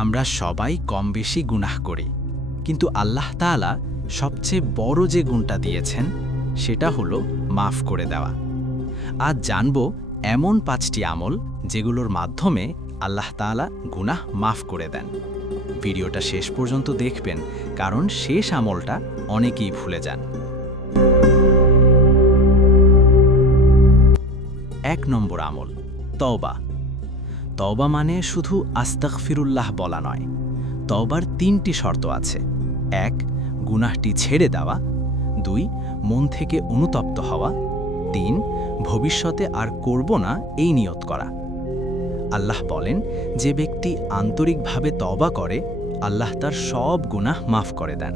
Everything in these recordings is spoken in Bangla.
আমরা সবাই কম বেশি গুনাহ করি, কিন্তু আল্লাহ তাআলা সবচেয়ে বড় যে গুণটা দিয়েছেন সেটা হলো মাফ করে দেওয়া। আজ জানব এমন 5টি আমল যেগুলোর মাধ্যমে আল্লাহ তাআলা গুনাহ মাফ করে দেন। ভিডিওটা শেষ পর্যন্ত দেখবেন, কারণ শেষ আমলটা অনেকেই ভুলে যান। 1 নম্বর আমল, তওবা। তওবা মানে শুধু আস্তাগফিরুল্লাহ বলা নয়। তওবার 3টি শর্ত আছে। 1, গুনাহটি ছেড়ে দেওয়া। 2, মন থেকে অনুতপ্ত হওয়া। 3, ভবিষ্যতে আর করব না এই নিয়ত করা। আল্লাহ বলেন, যে ব্যক্তি আন্তরিকভাবে তওবা করে আল্লাহ তার সব গুনাহ মাফ করে দেন।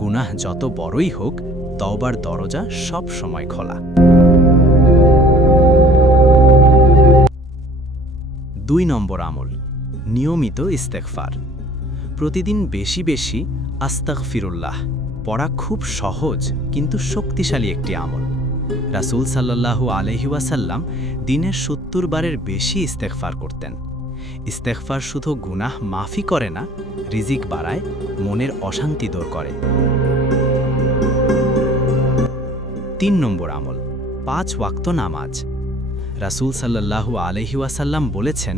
গুনাহ যত বড়ই হোক, তওবার দরজা সব সময় খোলা। 2 নম্বর আমল, নিয়মিত ইস্তেগফার। প্রতিদিন বেশি বেশি আস্তাগফিরুল্লাহ পড়া খুব সহজ কিন্তু শক্তিশালী একটি আমল। রাসূল সাল্লাল্লাহু আলাইহি ওয়াসাল্লাম দিনে 70 বারের বেশি ইস্তেগফার করতেন। ইস্তেগফার শুধু গুনাহ মাফই করে না, রিজিক বাড়ায়, মনের অশান্তি দূর করে। 3 নম্বর আমল, 5 ওয়াক্ত নামাজ। রাসূল সাল্লাল্লাহু আলাইহি ওয়াসাল্লাম বলেছেন,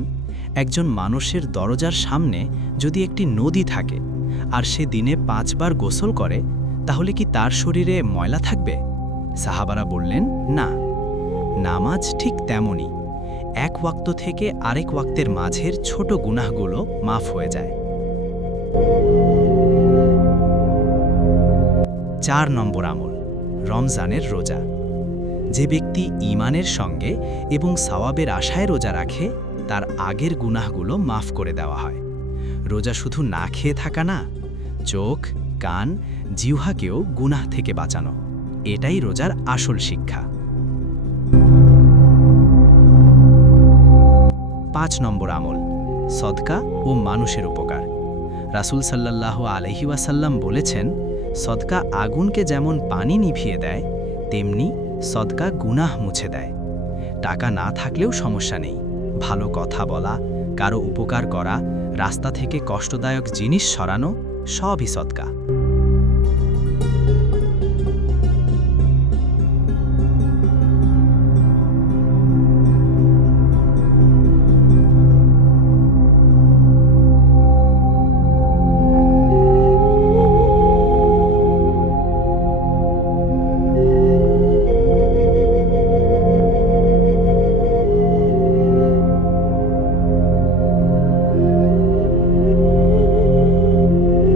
একজন মানুষের দরজার সামনে যদি একটি নদী থাকে আর সে দিনে 5 বার গোসল করে, তাহলে কি তার শরীরে ময়লা থাকবে? সাহাবারা বললেন, না। নামাজ ঠিক তেমনই। 1 ওয়াক্ত থেকে আরেক ওয়াক্তের মাঝের ছোট গুনাহগুলো মাফ হয়ে যায়। 4 নম্বর আমল, রমজানের রোজা। যে ব্যক্তি ঈমানের সঙ্গে এবং সওয়াবের আশায় রোজা রাখে, তার আগের গুনাহগুলো মাফ করে দেওয়া হয়। রোজা শুধু না খেয়ে থাকা না, চোখ, কান, জিহ্বাকেও গুনাহ থেকে বাঁচানো, এটাই রোজার আসল শিক্ষা। 5 নম্বর আমল, সদকা ও মানুষের উপকার। রাসূল সাল্লাল্লাহু আলাইহি ওয়াসাল্লাম বলেছেন, সদকা আগুনকে যেমন পানি নিভিয়ে দেয়, তেমনি সদকা গুনাহ মুছে দেয়। টাকা না থাকলেও সমস্যা নেই, ভালো কথা বলা, কারো উপকার করা, রাস্তা থেকে কষ্টদায়ক জিনিস সরানো, সবই সদকা।